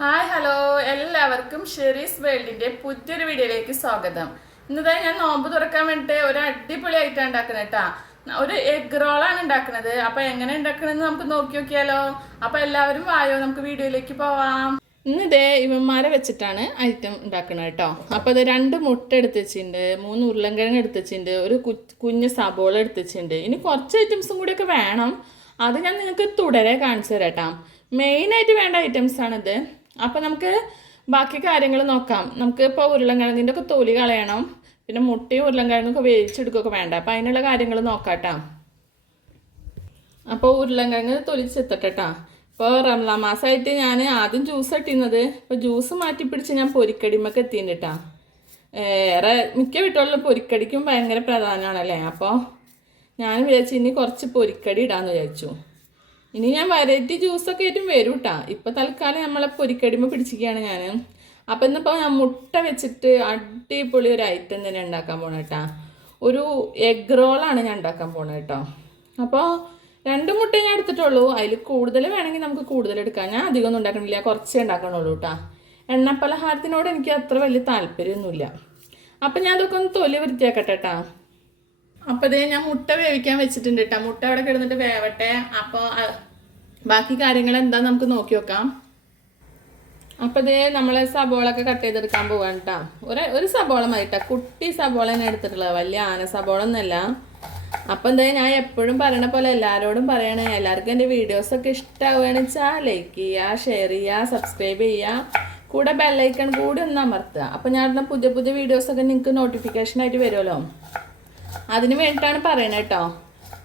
Hi hello എല്ലാവർക്കും Sherry's വേൾഡിന്റെ പുതിയൊരു വീഡിയോയിലേക്ക് സ്വാഗതം. ഇന്നത്തെ ഞാൻ നോമ്പ് തുറക്കാൻ വേണ്ടിയിട്ട് ഒരു അടിപൊളി അടിപൊളിയായിട്ടാണ് ഉണ്ടാക്കുന്നത് കേട്ടാ. ഒരു എഗ് റോളാണ് ഉണ്ടാക്കുന്നത്. അപ്പൊ എങ്ങനെ ഉണ്ടാക്കണമെന്ന് നമുക്ക് നോക്കി നോക്കിയാലോ. അപ്പൊ എല്ലാവരും വായോ നമുക്ക് വീഡിയോയിലേക്ക് പോവാം. ഇന്ന് ഇവന്മാരെ വെച്ചിട്ടാണ് ഐറ്റം ഉണ്ടാക്കുന്നത് കേട്ടോ. അപ്പോൾ അത് രണ്ട് മുട്ട എടുത്ത് വെച്ചിട്ടുണ്ട് മൂന്ന് ഉരുളൻകിഴങ്ങ് എടുത്ത് വെച്ചിട്ടുണ്ട് ഒരു കുഞ്ഞ് സബോള എടുത്ത് വെച്ചിട്ടുണ്ട്. ഇനി കുറച്ച് ഐറ്റംസും കൂടിയൊക്കെ വേണം. അത് ഞാൻ നിങ്ങൾക്ക് തുടരെ കാണിച്ചു തരാം കേട്ടോ. മെയിനായിട്ട് വേണ്ട ഐറ്റംസ് ആണിത്. അപ്പോൾ നമുക്ക് ബാക്കി കാര്യങ്ങൾ നോക്കാം. നമുക്ക് ഇപ്പോൾ ഉരുളൻകിഴങ്ങിന്റെ ഒക്കെ തൊലി കളയണം. പിന്നെ മുട്ടയും ഉരുളൻകിഴങ്ങൊക്കെ വേവിച്ചെടുക്കുകയൊക്കെ വേണ്ട. അപ്പോൾ അതിനുള്ള കാര്യങ്ങൾ നോക്കാം കേട്ടോ അപ്പോൾ ഉരുളൻകിഴങ്ങ് തൊലിച്ചെത്തട്ടെട്ടാ. ഇപ്പോൾ റംലാ മാസമായിട്ട് ഞാൻ ആദ്യം ജ്യൂസ് ഇട്ടിരുന്നത്. ഇപ്പോൾ ജ്യൂസ് മാറ്റി പിടിച്ച് ഞാൻ പൊരിക്കടിമൊക്കെ എത്തിയിട്ടാ ഏറെ മിക്ക വീട്ടുകളിലും പൊരിക്കടിക്കും ഭയങ്കര പ്രധാനമാണല്ലേ? അപ്പോൾ ഞാൻ വിചാരിച്ചു ഇനി കുറച്ച് പൊരിക്കടി ഇടാമെന്ന് വിചാരിച്ചു. ഇനി ഞാൻ വെറൈറ്റി ജ്യൂസൊക്കെ ആയിട്ടും വരും കേട്ടാ ഇപ്പം തൽക്കാലം നമ്മളെ പൊരിക്കടിമ പിടിച്ചിരിക്കുകയാണ് ഞാൻ അപ്പം ഇന്നിപ്പോൾ ഞാൻ മുട്ട വെച്ചിട്ട് അടിപൊളി ഒരു ഐറ്റം തന്നെ ഉണ്ടാക്കാൻ പോണ കേട്ടാ ഒരു എഗ് റോളാണ് ഞാൻ ഉണ്ടാക്കാൻ പോണത് കേട്ടോ അപ്പോൾ രണ്ട് മുട്ട ഞാൻ എടുത്തിട്ടുള്ളൂ. അതിൽ കൂടുതൽ വേണമെങ്കിൽ നമുക്ക് കൂടുതൽ എടുക്കാം. ഞാൻ അധികമൊന്നും ഉണ്ടാക്കണില്ല. കുറച്ചേ ഉണ്ടാക്കണുള്ളൂ കേട്ടോ എണ്ണപ്പലഹാരത്തിനോട് എനിക്ക് അത്ര വലിയ താല്പര്യമൊന്നുമില്ല. അപ്പം ഞാൻ അതൊക്കെ ഒന്ന് തൊലി വൃത്തിയാക്കട്ടെ കേട്ടോ അപ്പോൾ ഇതേ ഞാൻ മുട്ട വേവിക്കാൻ വെച്ചിട്ടുണ്ട് കേട്ടോ മുട്ട അവിടെ കിടന്നിട്ട് വേവട്ടെ. അപ്പോൾ ബാക്കി കാര്യങ്ങൾ എന്താ നമുക്ക് നോക്കി നോക്കാം അപ്പോൾ ഇതേ നമ്മൾ സബോളൊക്കെ കട്ട് ചെയ്തെടുക്കാൻ പോവാണ് കേട്ടോ ഒരു ഒരു സബോള മതി കേട്ടോ സബോള തന്നെ എടുത്തിട്ടുള്ളത്. വലിയ ആന സബോള ഒന്നല്ല അപ്പം എന്താ ഞാൻ എപ്പോഴും പറയണ പോലെ എല്ലാവരോടും പറയണേ. എല്ലാവർക്കും എന്റെ വീഡിയോസൊക്കെ ഇഷ്ടമാവുകയാണെന്ന് വെച്ചാൽ ലൈക്ക് ചെയ്യുക ഷെയർ ചെയ്യുക സബ്സ്ക്രൈബ് ചെയ്യുക കൂടെ ബെല്ലൈക്കൺ കൂടി ഒന്ന് അമർത്തുക. അപ്പോൾ ഞാൻ പുതിയ പുതിയ വീഡിയോസൊക്കെ നിങ്ങൾക്ക് നോട്ടിഫിക്കേഷൻ ആയിട്ട് വരുമല്ലോ. അതിന് വേണ്ടിട്ടാണ് പറയണത് കേട്ടോ.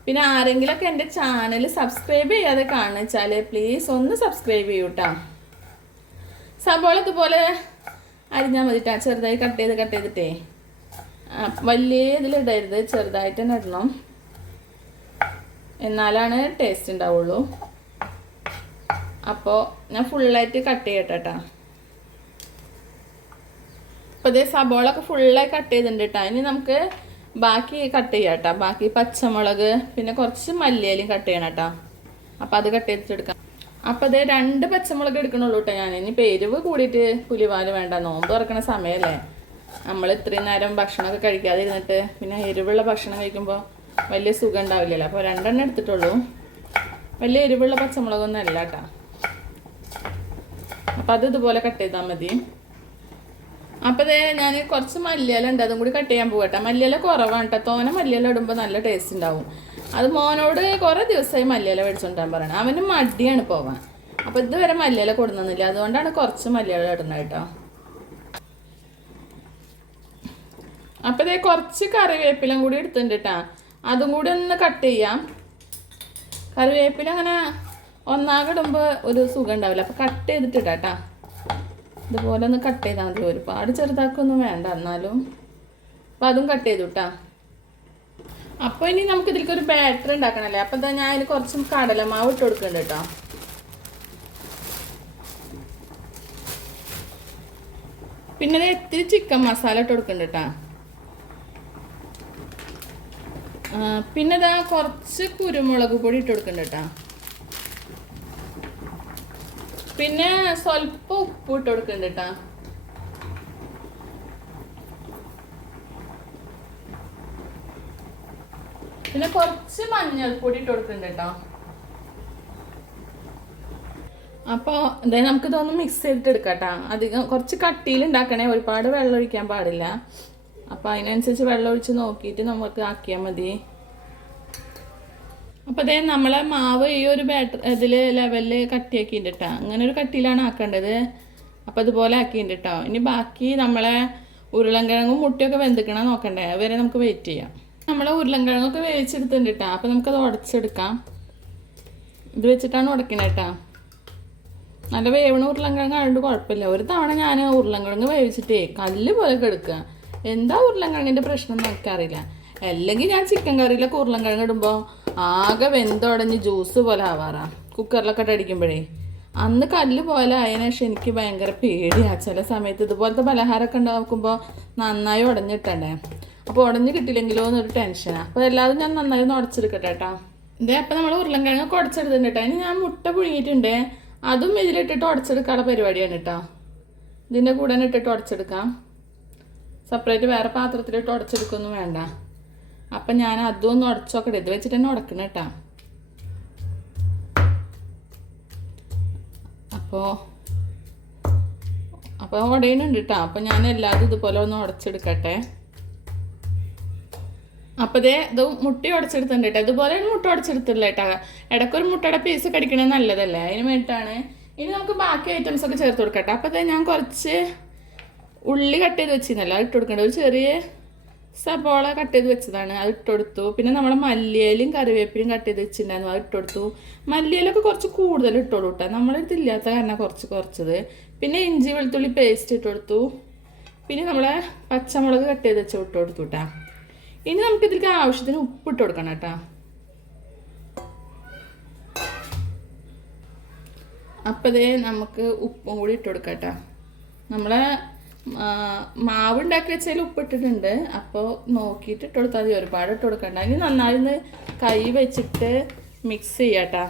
പിന്നെ ആരെങ്കിലുമൊക്കെ എന്റെ ചാനൽ സബ്സ്ക്രൈബ് ചെയ്യാതെ കാണിച്ചാൽ പ്ലീസ് ഒന്ന് സബ്സ്ക്രൈബ് ചെയ്യൂ കേട്ടോ സബോള ഇതുപോലെ അരിഞ്ഞാൽ മതി കേട്ടോ ചെറുതായി കട്ട് ചെയ്ത് കട്ട് ചെയ്തിട്ടേ. വലിയ ഇതിലിടരുത് ചെറുതായിട്ട് തന്നെ ഇടണം. എന്നാലാണ് ടേസ്റ്റ് ഉണ്ടാവുള്ളൂ. അപ്പോൾ ഞാൻ ഫുള്ളായിട്ട് കട്ട് ചെയ്യട്ടെ കേട്ടോ അപ്പോൾ ഇതേ സബോളൊക്കെ ഫുള്ളായി കട്ട് ചെയ്തിട്ടുണ്ട് കേട്ടോ ഇനി നമുക്ക് ബാക്കി കട്ട് ചെയ്യാം കേട്ടോ ബാക്കി പച്ചമുളക് പിന്നെ കുറച്ച് മല്ലിയിലും കട്ട് ചെയ്യണം കേട്ടോ അപ്പോൾ അത് കട്ട് ചെയ്തിട്ടെടുക്കാം അപ്പോൾ അതേ രണ്ട് പച്ചമുളക് എടുക്കണുള്ളൂ കേട്ടോ ഞാൻ. ഇനി പേരുവ് കൂടിയിട്ട് പുലിവാൽ വേണ്ട. നോമ്പ് തുറക്കണ സമയമല്ലേ നമ്മൾ ഇത്രയും നേരം ഭക്ഷണമൊക്കെ കഴിക്കാതെ ഇരുന്നിട്ട് പിന്നെ എരിവുള്ള ഭക്ഷണം കഴിക്കുമ്പോൾ വലിയ സുഖം ഉണ്ടാവില്ലല്ലോ. അപ്പോൾ രണ്ടെണ്ണം എടുത്തിട്ടുള്ളൂ. വലിയ എരിവുള്ള പച്ചമുളകൊന്നും അല്ല കേട്ടോ അപ്പോൾ അത് ഇതുപോലെ കട്ട് ചെയ്താൽ മതി. അപ്പോൾ ദേ ഞാൻ കുറച്ച് മല്ലിയില ഉണ്ട് അതും കൂടി കട്ട് ചെയ്യാൻ പോകട്ടെ മല്ലിയില കുറവാണ് കേട്ടോ തോന മല്ലിയില ഇടുമ്പോൾ നല്ല ടേസ്റ്റ് ഉണ്ടാവും അത് മോനോട് കുറേ ദിവസമായി മല്ലിയില മേടിച്ചുകൊണ്ടാൻ പറയണം. അവന് മടിയാണ് പോവാൻ. അപ്പോൾ ഇതുവരെ മല്ലിയില കൊടുന്നില്ല അതുകൊണ്ടാണ് കുറച്ച് മല്ലിയില ഇടുന്നത് കേട്ടോ. അപ്പോൾ ഇതേ കുറച്ച് കറിവേപ്പിലും കൂടി എടുത്തിട്ടുണ്ട് കേട്ടോ അതും കൂടി ഒന്ന് കട്ട് ചെയ്യാം. കറിവേപ്പില അങ്ങനെ ഒന്നാകെ ഇടുമ്പോൾ ഒരു സുഖം ഉണ്ടാവില്ല അപ്പോൾ കട്ട് ചെയ്തിട്ടിട്ടാ കേട്ടോ ഇതുപോലെ ഒന്ന് കട്ട് ചെയ്താൽ മതി. ഒരുപാട് ചെറുതാക്കൊന്നും വേണ്ട എന്നാലും. അപ്പോൾ അതും കട്ട് ചെയ്തു കേട്ടോ അപ്പോൾ ഇനി നമുക്ക് ഇതിലേക്ക് ഒരു ബാറ്റർ ഉണ്ടാക്കണമല്ലേ അപ്പോൾ എന്താ ഞാൻ അതിന് കുറച്ച് കടലമാവ് ഇട്ട് കൊടുക്കുന്നുണ്ട് കേട്ടോ പിന്നെ അത് ഇത്തിരി ചിക്കൻ മസാല ഇട്ട് കൊടുക്കുന്നുണ്ട് കേട്ടോ പിന്നെ ഇതാ കുറച്ച് കുരുമുളക് പൊടി ഇട്ട് കൊടുക്കുന്നുണ്ട് കേട്ടോ പിന്നെ സ്വല്പം ഉപ്പ് ഇട്ട് കൊടുക്കുന്നുണ്ട് കേട്ടോ പിന്നെ കുറച്ച് മഞ്ഞൾപ്പൊടി ഇട്ട് കൊടുക്കുന്നുണ്ട് കേട്ടോ അപ്പോൾ എന്തായാലും നമുക്ക് ഇതൊന്ന് മിക്സ് ചെയ്തിട്ട് എടുക്കാം അധികം കുറച്ച് കട്ടിയിൽ ഉണ്ടാക്കണേ ഒരുപാട് വെള്ളം ഒഴിക്കാൻ പാടില്ല. അപ്പോൾ അതിനനുസരിച്ച് വെള്ളം ഒഴിച്ച് നോക്കിയിട്ട് നമുക്ക് ആക്കിയാൽ മതി. അപ്പോൾ അതേ നമ്മളെ മാവ് ഈ ഒരു ബാറ്റർ ഇതിൽ ലെവലിൽ കട്ടിയാക്കിട്ട കേട്ടോ അങ്ങനെ ഒരു കട്ടിയിലാണ് ആക്കേണ്ടത്. അപ്പോൾ അതുപോലെ ആക്കിയിട്ടുണ്ട് കേട്ടോ ഇനി ബാക്കി നമ്മളെ ഉരുളൻകിഴങ്ങും മുട്ടയൊക്കെ വെന്തിക്കണം നോക്കണ്ടേ? അതുവരെ നമുക്ക് വെയിറ്റ് ചെയ്യാം. നമ്മളെ ഉരുളൻകിഴങ്ങൊക്കെ വേവിച്ചെടുത്തിട്ടുണ്ട്. കേട്ടോ അപ്പോൾ നമുക്കത് ഉടച്ചെടുക്കാം. ഇത് വെച്ചിട്ടാണ് ഉടക്കണേ നല്ല വേവണ ഉരുളൻകിഴങ്ങ് ആയതുകൊണ്ട് കുഴപ്പമില്ല. ഒരു തവണ ഞാൻ ഉരുളൻകിഴങ്ങ് വേവിച്ചിട്ടേ കല്ല് പോലെ കെടുക്കുക എന്താ ഉരുളൻകിഴങ്ങിന്റെ പ്രശ്നം എനിക്കറിയില്ല. അല്ലെങ്കിൽ ഞാൻ ചിക്കൻ കറിയിലൊക്കെ ഉരുളൻകിഴങ്ങ് ഇടുമ്പോൾ ആകെ വെന്തുടഞ്ഞ് ജ്യൂസ് പോലെ ആവാറാ. കുക്കറിലൊക്കെ അടിക്കുമ്പോഴേ. അന്ന് കല്ല് പോലെ ആയതിനു ശേഷം എനിക്ക് ഭയങ്കര പേടിയാണ് ചില സമയത്ത് ഇതുപോലത്തെ പലഹാരമൊക്കെ ഉണ്ടാക്കുമ്പോൾ നന്നായി ഉടഞ്ഞിട്ടണ്ടേ. അപ്പോൾ ഉടഞ്ഞ് കിട്ടില്ലെങ്കിലോ എന്നൊരു ടെൻഷനാണ് അപ്പോൾ എല്ലാവരും ഞാൻ നന്നായി ഒന്ന് ഉടച്ചെടുക്കട്ടെ കേട്ടോ ഇതേ അപ്പം നമ്മൾ ഉരുളൻകിഴങ്ങ് ഉടച്ചെടുത്തിട്ടുണ്ട് കേട്ടോ ഇനി ഞാൻ മുട്ട പുഴുങ്ങിയിട്ടുണ്ട്. അതും ഇതിലിട്ടിട്ട് ഉടച്ചെടുക്കാനുള്ള പരിപാടിയാണ് കേട്ടോ ഇതിന്റെ കൂടെ തന്നെ ഇട്ടിട്ട് ഉടച്ചെടുക്കാം. സെപ്പറേറ്റ് വേറെ പാത്രത്തിലിട്ട് ഉടച്ചെടുക്കൊന്നും വേണ്ട. അപ്പം ഞാൻ അതും ഒന്ന് ഉടച്ചോക്കട്ടെ ഇത് വെച്ചിട്ട് തന്നെ ഉടക്കണം കേട്ടോ. അപ്പോൾ അപ്പോൾ ഉടയുന്നുണ്ട് കേട്ടോ. അപ്പം ഞാൻ എല്ലാതും ഇതുപോലെ ഒന്ന് ഉടച്ചെടുക്കട്ടെ. അപ്പോൾ ഇതേ ഇത് മുട്ടി ഉടച്ചെടുത്തിട്ടുണ്ട് കേട്ടോ. ഇതുപോലെ ഒരു മുട്ട ഉടച്ചെടുത്തില്ല കേട്ടോ. ഇടയ്ക്കൊരു മുട്ടയുടെ പീസ് കടിക്കണത് നല്ലതല്ലേ? അതിന് വേണ്ടിയിട്ടാണ്. ഇനി നമുക്ക് ബാക്കി ഐറ്റംസ് ഒക്കെ ചേർത്ത് കൊടുക്കട്ടെ. അപ്പോൾ ഞാൻ കുറച്ച് ഉള്ളി കട്ട് ചെയ്ത് വെച്ചിരുന്നല്ലോ. ഇട്ട് കൊടുക്കേണ്ടത് ഒരു ചെറിയ സബോള കട്ട് ചെയ്ത് വെച്ചതാണ്. അത് ഇട്ടെടുത്തു. പിന്നെ നമ്മുടെ മല്ലിയിലും കറിവേപ്പിലും കട്ട് ചെയ്ത് വെച്ചിട്ടുണ്ടായിരുന്നു. അത് ഇട്ടെടുത്തു. മല്ലിയിലൊക്കെ കുറച്ച് കൂടുതൽ ഇട്ടോളൂ കേട്ടോ നമ്മളെടുത്ത് ഇല്ലാത്ത കാരണം കുറച്ച് കുറച്ചത്. പിന്നെ ഇഞ്ചി വെളുത്തുള്ളി പേസ്റ്റ് ഇട്ടെടുത്തു. പിന്നെ നമ്മളെ പച്ചമുളക് കട്ട് ചെയ്ത് വെച്ച് ഇട്ട് കൊടുത്തു ഇനി നമുക്ക് ഇതിലേക്ക് ആവശ്യത്തിന് ഉപ്പ് ഇട്ട് കൊടുക്കണം കേട്ടോ അപ്പതേ നമുക്ക് ഉപ്പും കൂടി ഇട്ട് കൊടുക്കാം നമ്മളെ മാവ് ഉണ്ടാക്കി വെച്ചതിൽ ഉപ്പിട്ടിട്ടുണ്ട്. അപ്പോൾ നോക്കിയിട്ട് ഇട്ട് കൊടുത്താൽ മതി. ഒരുപാട് ഇട്ട് കൊടുക്കണ്ട. ഇനി നന്നായി ഒന്ന് കൈ വെച്ചിട്ട് മിക്സ് ചെയ്യാട്ടാ.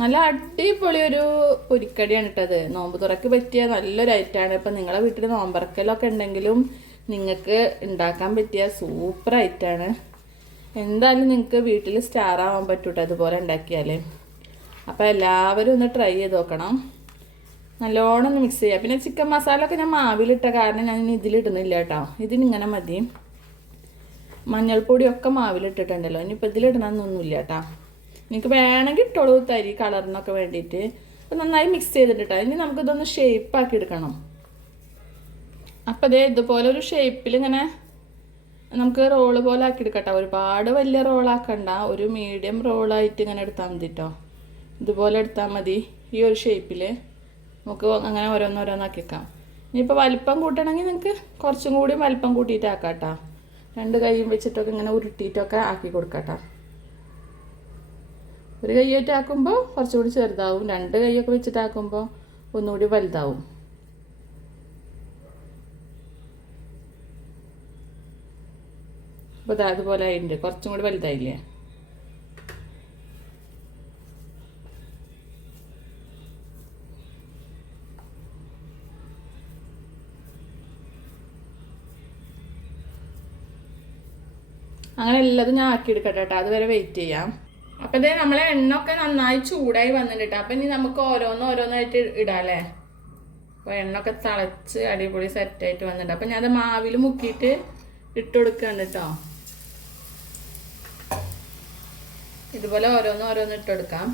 നല്ല അടിപൊളി ഒരു പൊരിക്കടിയാണ് ഇട്ടത് നോമ്പ് തുറക്ക് പറ്റിയ നല്ലൊരു ഐറ്റമാണ് ഇപ്പം നിങ്ങളെ വീട്ടിൽ നോമ്പറക്കലൊക്കെ ഉണ്ടെങ്കിലും നിങ്ങൾക്ക് ഉണ്ടാക്കാൻ പറ്റിയ സൂപ്പർ ഐറ്റമാണ് എന്തായാലും നിങ്ങൾക്ക് വീട്ടിൽ സ്റ്റാർ ആവാൻ പറ്റൂട്ടോ അതുപോലെ ഉണ്ടാക്കിയാൽ അപ്പോൾ എല്ലാവരും ഒന്ന് ട്രൈ ചെയ്ത് നോക്കണം. നല്ലോണം ഒന്ന് മിക്സ് ചെയ്യുക പിന്നെ ചിക്കൻ മസാല ഒക്കെ ഞാൻ മാവിലിട്ട കാരണം ഞാൻ ഇനി ഇതിലിടുന്നില്ല കേട്ടോ. ഇതിനിങ്ങനെ മതി. മഞ്ഞൾപ്പൊടിയൊക്കെ മാവിലിട്ടിട്ടുണ്ടല്ലോ. ഇനിയിപ്പോൾ ഇതിലിടണമെന്നൊന്നുമില്ല കേട്ടോ. നിങ്ങൾക്ക് വേണമെങ്കിൽ ഇട്ടോളൂ തരി കളറിനൊക്കെ വേണ്ടിയിട്ട്. അപ്പോൾ നന്നായി മിക്സ് ചെയ്തിട്ടിട്ടാ. ഇനി നമുക്കിതൊന്ന് ഷേപ്പ് ആക്കി എടുക്കണം. അപ്പോൾ അതേ ഇതുപോലെ ഒരു ഷേപ്പിൽ ഇങ്ങനെ നമുക്ക് റോൾ പോലെ ആക്കി എടുക്കട്ടോ. ഒരുപാട് വലിയ റോളാക്കണ്ട ഒരു മീഡിയം റോളായിട്ട് ഇങ്ങനെ എടുത്താൽ മതി കേട്ടോ ഇതുപോലെ എടുത്താൽ മതി ഈ ഒരു ഷേപ്പിൽ നമുക്ക് അങ്ങനെ ഓരോന്നോരോന്നാക്കി വെക്കാം ഇനിയിപ്പോൾ വലിപ്പം കൂട്ടണമെങ്കിൽ നിങ്ങൾക്ക് കുറച്ചും കൂടി വലിപ്പം കൂട്ടിയിട്ട് ആക്കാം കേട്ടോ രണ്ട് കൈയും വെച്ചിട്ടൊക്കെ ഇങ്ങനെ ഉരുട്ടിയിട്ടൊക്കെ ആക്കി കൊടുക്കാം കേട്ടോ ഒരു ആക്കുമ്പോൾ കുറച്ചുകൂടി ചെറുതാവും. രണ്ട് കൈയൊക്കെ വെച്ചിട്ടാക്കുമ്പോൾ ഒന്നുകൂടി വലുതാവും. അപ്പോൾ അതുപോലെ ആയിട്ടുണ്ട്. കുറച്ചും കൂടി വലുതായില്ലേ? അങ്ങനെ എല്ലാതും ഞാൻ ആക്കി എടുക്കട്ടെ കേട്ടോ അതുവരെ വെയിറ്റ് ചെയ്യാം. അപ്പം ഇതേ നമ്മളെ എണ്ണൊക്കെ നന്നായി ചൂടായി വന്നിട്ടുണ്ട് അപ്പം ഇനി നമുക്ക് ഓരോന്ന് ഓരോന്നായിട്ട് ഇടാല്ലേ അപ്പോൾ എണ്ണൊക്കെ തളച്ച് അടിപൊളി സെറ്റായിട്ട് വന്നിട്ടുണ്ട്. അപ്പം ഞാൻ അത് മാവിൽ മുക്കിയിട്ട് ഇട്ട് കൊടുക്കുകയാണ് കേട്ടോ ഇതുപോലെ ഓരോന്ന് ഓരോന്ന് ഇട്ട് കൊടുക്കാം.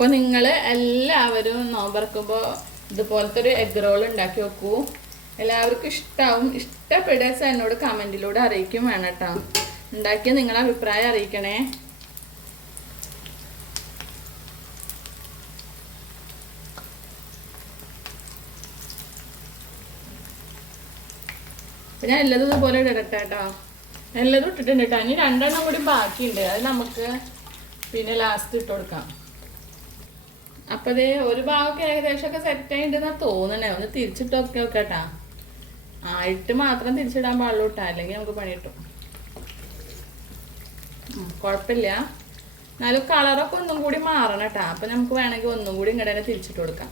അപ്പോൾ നിങ്ങൾ എല്ലാവരും നോമ്പറക്കുമ്പോൾ ഇതുപോലത്തെ ഒരു എഗ് റോൾ ഉണ്ടാക്കി വെക്കൂ. എല്ലാവർക്കും ഇഷ്ടാവും. ഇഷ്ടപ്പെടുക എന്നോട് കമന്റിലൂടെ അറിയിക്കും വേണം കേട്ടോ ഉണ്ടാക്കിയ നിങ്ങളെ അഭിപ്രായം അറിയിക്കണേ. അപ്പം ഞാൻ എല്ലാതും ഇതുപോലെ ഇടട്ടെ കേട്ടോ എല്ലാതും ഇട്ടിട്ടുണ്ട് കേട്ടോ. ഇനി രണ്ടെണ്ണം കൂടി ബാക്കിയുണ്ട്. അത് നമുക്ക് പിന്നെ ലാസ്റ്റ് ഇട്ട് കൊടുക്കാം. അപ്പൊ ഒരു ഭാഗമൊക്കെ ഏകദേശം ഒക്കെ സെറ്റ് ആയിട്ടുണ്ടെന്നാ തോന്നണേ. ഒന്ന് തിരിച്ചിട്ടൊക്കെ വെക്കട്ടാ ആയിട്ട് മാത്രം തിരിച്ചിടാൻ പാടുള്ളൂ കേട്ടാ അല്ലെങ്കിൽ നമുക്ക് പണി കിട്ടും. കുഴപ്പമില്ല എന്നാലും കളറൊക്കെ ഒന്നും കൂടി മാറണം കേട്ടാ അപ്പൊ നമുക്ക് വേണമെങ്കിൽ ഒന്നും കൂടി ഇങ്ങോട്ട് തന്നെ തിരിച്ചിട്ട് കൊടുക്കാം.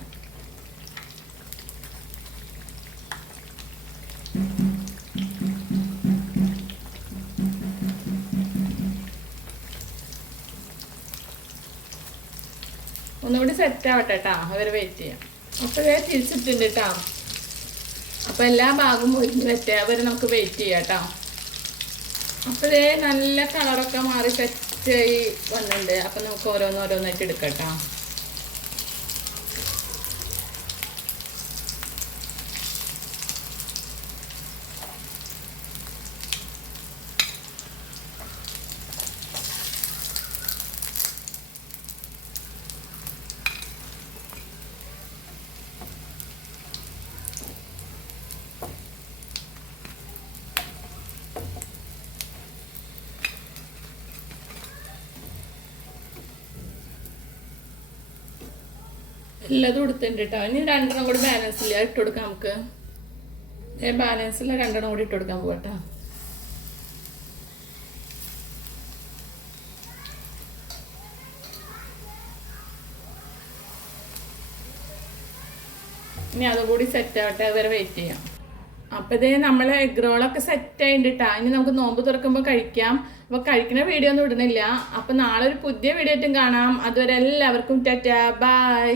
ഒന്നുകൂടി സെറ്റ് ആവട്ടെ കേട്ടോ അവർ വെയിറ്റ് ചെയ്യാം. അപ്പോൾ വേറെ തിരിച്ചിട്ടുണ്ട് കേട്ടോ അപ്പോൾ എല്ലാ ഭാഗവും ഒരുങ്ങി അവർ നമുക്ക് വെയിറ്റ് ചെയ്യാം കേട്ടോ അപ്പോഴേ നല്ല കളറൊക്കെ മാറി സെറ്റായി വന്നിട്ടുണ്ട്. അപ്പം നമുക്ക് ഓരോന്നോരോന്നായിട്ട് എടുക്കാം കേട്ടോ എല്ലാതും കൊടുത്തിട്ടുണ്ട് കേട്ടോ ഇനി രണ്ടെണ്ണം കൂടി ബാലൻസ് ഇല്ല ഇട്ട് കൊടുക്കാം നമുക്ക്. ബാലൻസ് ഇല്ല രണ്ടെണ്ണം കൂടി ഇട്ട് കൊടുക്കാൻ പോകട്ടോ ഇനി അതുകൂടി സെറ്റ് ആവട്ടെ അതുവരെ വെയിറ്റ് ചെയ്യാം. അപ്പൊ ഇതേ നമ്മളെ എഗ് റോളൊക്കെ സെറ്റ് ആയിട്ടാ ഇനി നമുക്ക് നോമ്പ് തുറക്കുമ്പോൾ കഴിക്കാം. അപ്പൊ കഴിക്കുന്ന വീഡിയോ ഒന്നും ഇടുന്നില്ല. അപ്പൊ നാളെ ഒരു പുതിയ വീഡിയോ ആയിട്ടും കാണാം. അതുവരെ എല്ലാവർക്കും ടാറ്റാ. ബൈ